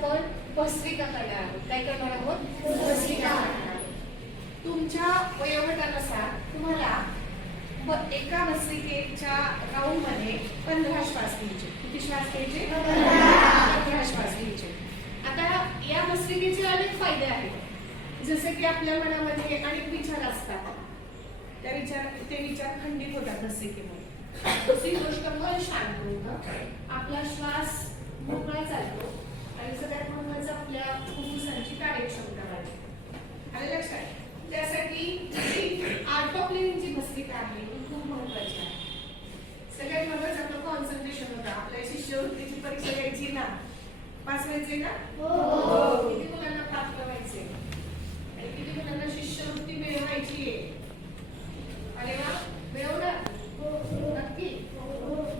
आपण भस्त्रिका करणार आहोत. काय करणार आहोत? भस्त्रिका करणार आहोत. तुमच्या वयोगटानुसार तुम्हाला एका भस्त्रिकेच्या राऊंड मध्ये 15 श्वास घ्यायचे. किती श्वास घ्यायचे? 15 श्वास घ्यायचे. आता या भस्त्रिकेचे अनेक फायदे आहेत. जसे की आपल्या मनामध्ये अनेक विचार असतात, ते विचार खंडित होतात भस्त्रिकेमुळे. दुसरी गोष्ट, मन शांत होतं, आपला श्वास मोकळा चालतो आणि सगळ्यात महत्त्वाचं आपल्या फुफ्फुसांची कार्यक्षमता वाढते. आलं लक्षात? त्यासाठी आर्ट ऑफ लिव्हिंग जी भस्त्रिका आहे ती खूप महत्त्वाची आहे. सगळ्यात महत्त्वाचं आपलं कॉन्सन्ट्रेशन होतं. आपल्या शिष्यवृत्तीची परीक्षा द्यायची ना, पास व्हायचे ना? किती मुलांना प्राप्त व्हायचे आणि किती मुलांना शिष्यवृत्ती मिळवायची आहे? अरे वा, मिळवणार नक्की.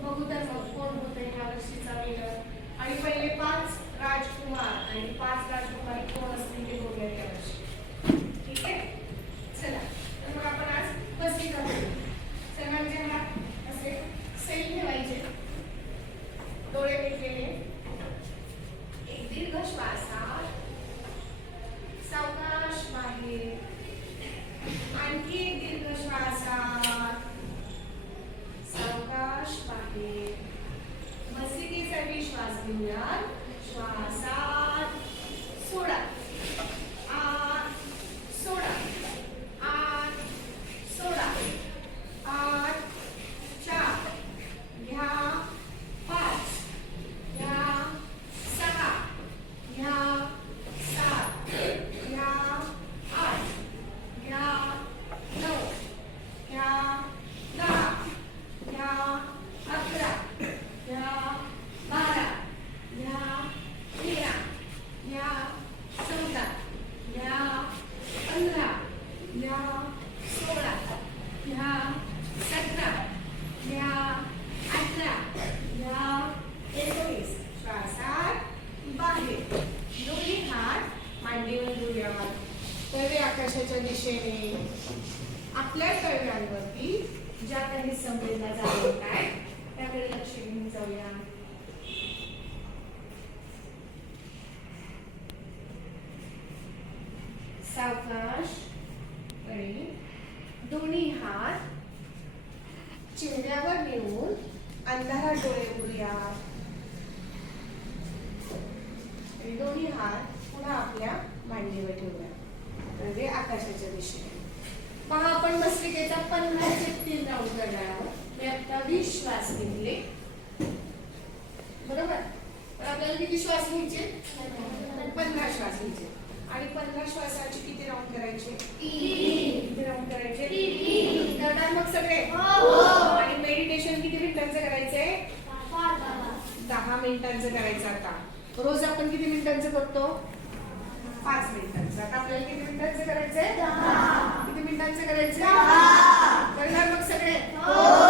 बघू तर मग कोण होते ह्या वर्षीचा विनर. आणि पहिले 5 राजकुमार आणि 5 राजकुमारी कोण असतील ते बघूया या वर्षी. ठीक आहे, चला. तर मग आपण आज भस्त्रिका करू. सर्वांचे हात असे सैल ठेवायचे, डोळे मिटलेले. एक दीर्घ श्वासात सावकाश बाहेर, आणखी एक दीर्घ श्वासात सावकाश बाहेर. भस्त्रिकेसाठी श्वास घेऊया. श्वासात सोडा, आत सोडा, आत सोडा, आत 4 घ्या, 5 घ्या, 6 घ्या, 7 घ्या, 8 घ्या, 9 घ्या, 10 घ्या, 11 घ्या, 12 घ्या, 13 घ्या, 14 घ्या, 15 घ्या, 16 घ्या, 17 घ्या, 18 घ्या, 19. श्वासात बाहेर. दोन्ही हात मांडीवर घेऊया. तळवे आकाशाच्या दिशेने. आपल्या तळव्यांवरती ज्या काही संवेदना जाणवत आहेत त्याकडे लक्ष घेऊन जाऊया. सावकाश आणि दोन्ही हात चेहऱ्यावर नेऊन अंधारात डोळे उघडूया. आणि दोन्ही हात पुन्हा आपल्या मांडीवर ठेवूया, म्हणजे आकाशाच्या दिशेने. पहा, आपण भस्त्रिकेचा 15 चे 3 राऊंड करणार आहोत. मी आता 20 श्वास घेतले, बरोबर? तर आपल्याला किती श्वास घ्यायचे? 15 श्वास घ्यायचे. आणि 15 श्वासाचे किती राऊंड करायचे? 3. किती राऊंड करायचे? 3. करणार मग सगळे? आणि मेडिटेशन किती मिनिटांचं करायचंय? 10 मिनिटांचं करायचं. आता रोज आपण किती मिनिटांचं करतो? 5 मिनिटांचं. आता आपल्याला किती मिनिटांचं करायचंय? 10. किती मिनिटांचं करायचंय? करणार मग सगळे?